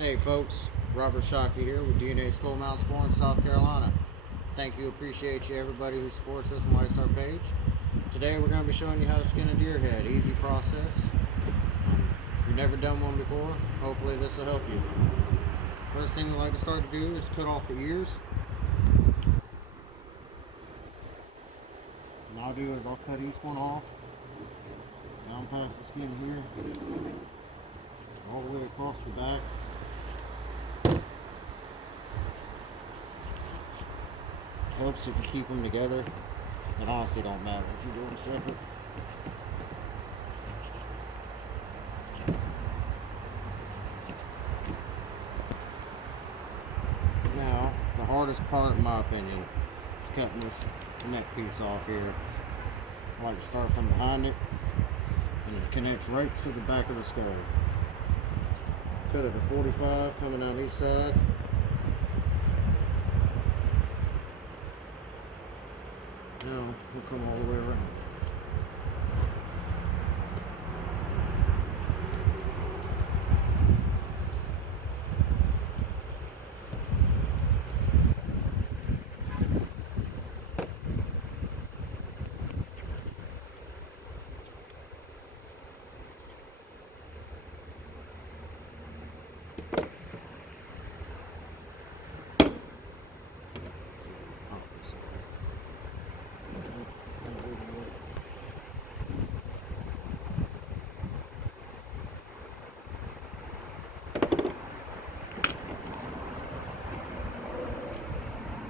Hey folks, Robert Shockey here with DNA Skull Mounts Sports, South Carolina. Thank you, appreciate you, everybody who supports us and likes our page. Today we're going to be showing you how to skin a deer head. Easy process. If you've never done one before, hopefully this will help you. First thing we like to start to do is cut off the ears. And I'll do is I'll cut each one off, down past the skin here, all the way across the back. Helps if you keep them together. It honestly don't matter if you do them separate. Now, the hardest part in my opinion is cutting this neck piece off here. I like to start from behind it, and it connects right to the back of the skull. Cut it to 45, coming out each side. Now we'll come all the way around.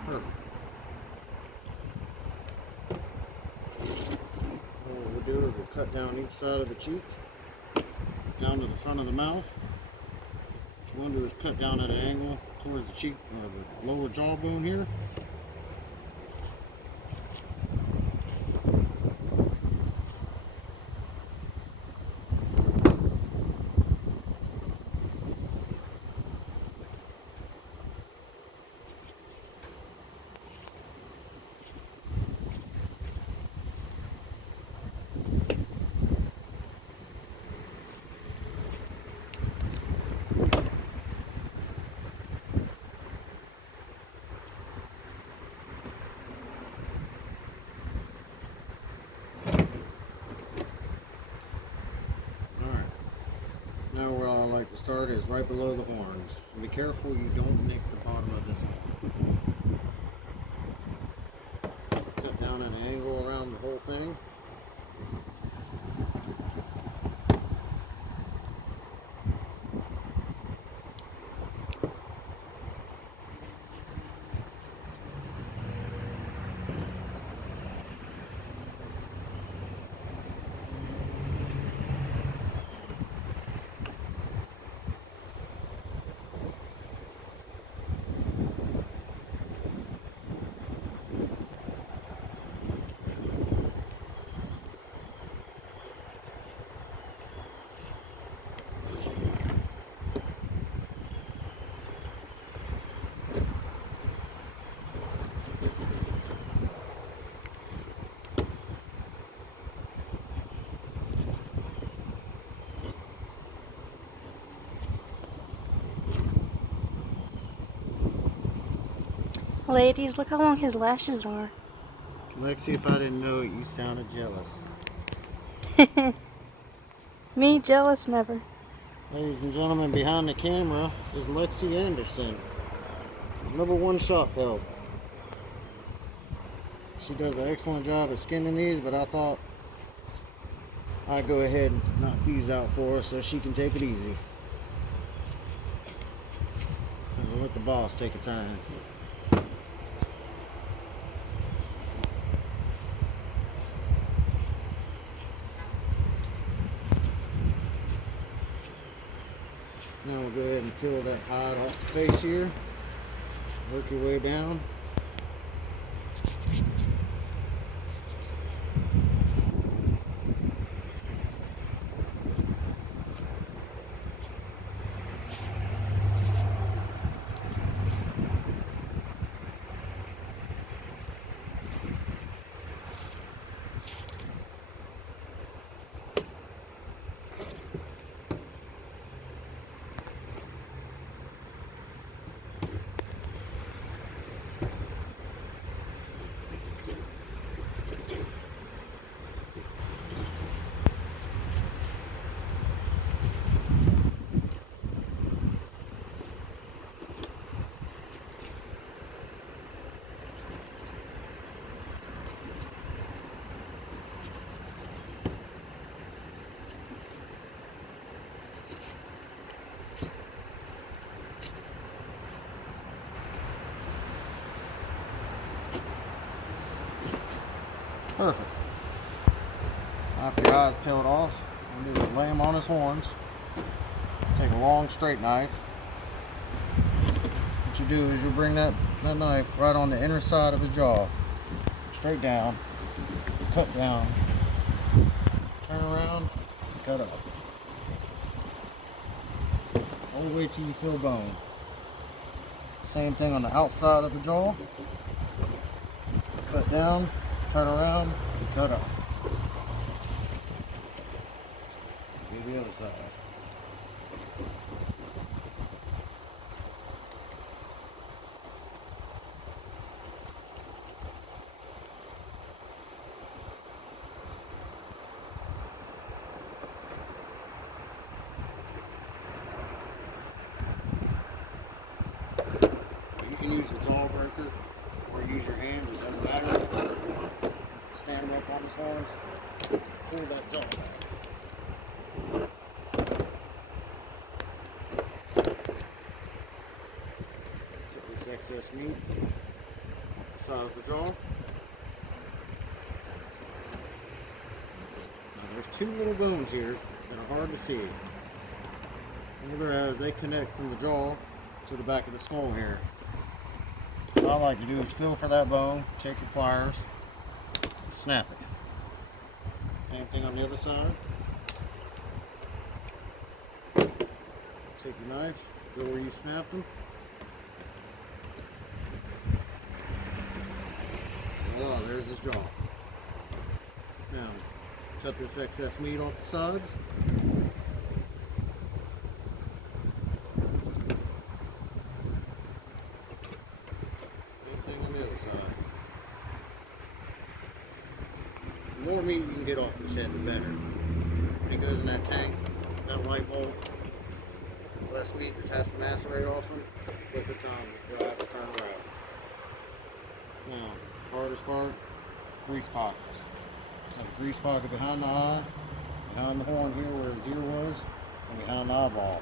Perfect. What we'll do is we'll cut down each side of the cheek, down to the front of the mouth. What you want to do is cut down at an angle towards the cheek, or the lower jawbone here. Now where I like to start is right below the horns. And be careful you don't nick the bottom of this one. Cut down at an angle around the whole thing. Ladies, look how long his lashes are. Lexi, if I didn't know it, you sounded jealous. Me jealous never. Ladies and gentlemen, behind the camera is Lexi Anderson, #1 shop help. She does an excellent job of skinning these, but I thought I'd go ahead and knock these out for her so she can take it easy. And we'll let the boss take a turn. Now we'll go ahead and peel that hide off the face here. Work your way down. Perfect. After your eyes peeled off, what you do is lay him on his horns. Take a long straight knife. What you do is you bring that knife right on the inner side of his jaw. Straight down. Cut down. Turn around. Cut up. All the way till you feel bone. Same thing on the outside of the jaw. Cut down. Turn around. Cut up. Do the other side. You can use the jaw breaker or use your hands, it doesn't matter. Stand him up on his horns, pull that jaw back. Get this excess meat off the side of the jaw. Now there's two little bones here that are hard to see. Whereas they connect from the jaw to the back of the skull here. What I like to do is feel for that bone, take your pliers, snap it. Same thing on the other side. Take your knife, go where you snapped them. Voila, there's his jaw. Now, cut this excess meat off the sides. Same thing on the other side. The more meat you can get off this head, the better. When it goes in that tank, that light bulb, the less meat that has to macerate off them, quicker time you'll have to turn around. Now, hardest part, grease pockets. Have a grease pocket behind the eye, behind the horn here where his ear was, and behind the eyeball.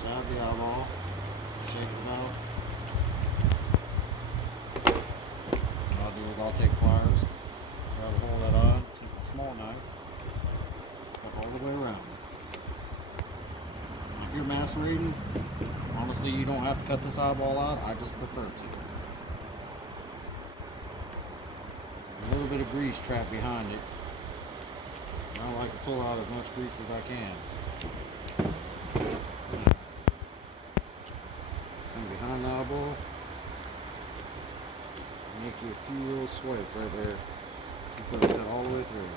Stab the eyeball, shake it out. What I'll do is I'll take pliers, grab a hold of that eye, take a small knife, cut all the way around. Now, if you're macerating, honestly you don't have to cut this eyeball out, I just prefer to. There's a little bit of grease trapped behind it. I like to pull out as much grease as I can. Come behind the eyeball, make you a few little swipes right there. You put that all the way through.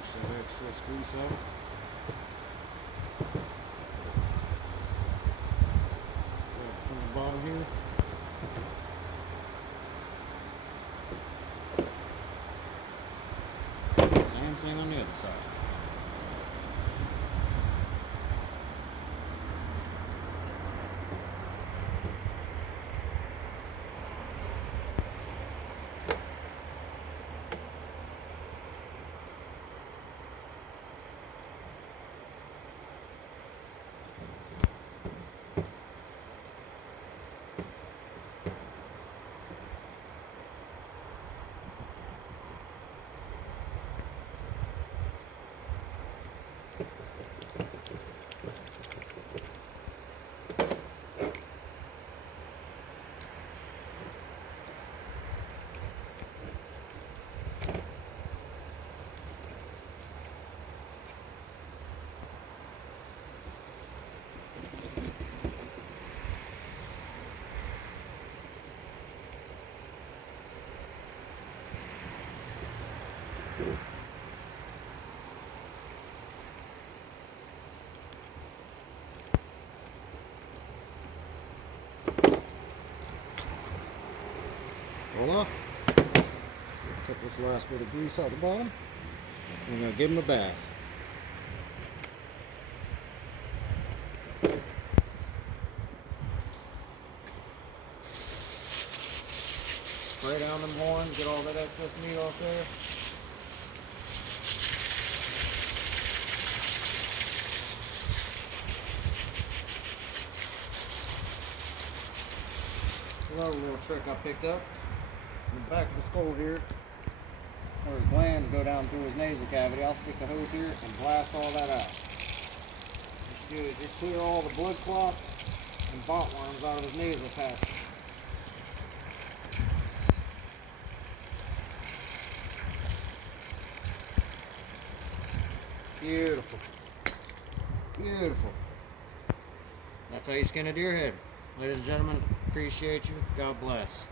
Push that excess grease out. Grab it from the bottom here. Same thing on the other side. luck. Took this last bit of grease out the bottom. We're going to give him a bath. Spray down them horns, get all that excess meat off there. Another little trick I picked up. In the back of the skull here, where his glands go down through his nasal cavity, I'll stick the hose here and blast all that out. What you do is just clear all the blood clots and bot worms out of his nasal passage. Beautiful. Beautiful. That's how you skin a deer head. Ladies and gentlemen, appreciate you. God bless.